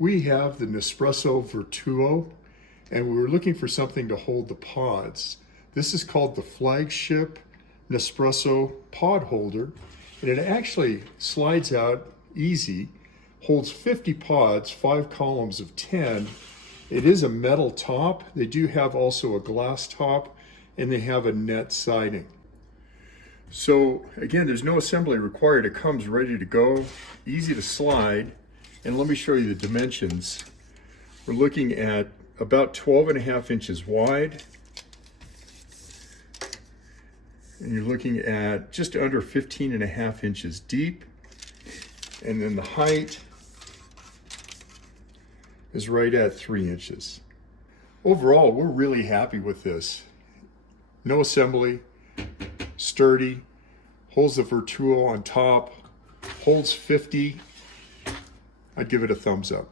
We have the Nespresso Vertuo, and we were looking for something to hold the pods. This is called the flagship Nespresso pod holder, and it actually slides out easy, holds 50 pods, 5 columns of 10. It is a metal top. They do have also a glass top, and they have a net siding. So again, there's no assembly required. It comes ready to go, easy to slide. And let me show you the dimensions. We're looking at about 12.5 inches wide. And you're looking at just under 15.5 inches deep. And then the height is right at 3 inches. Overall, we're really happy with this. No assembly, sturdy, holds the Vertuo on top, holds 50. I'd give it a thumbs up.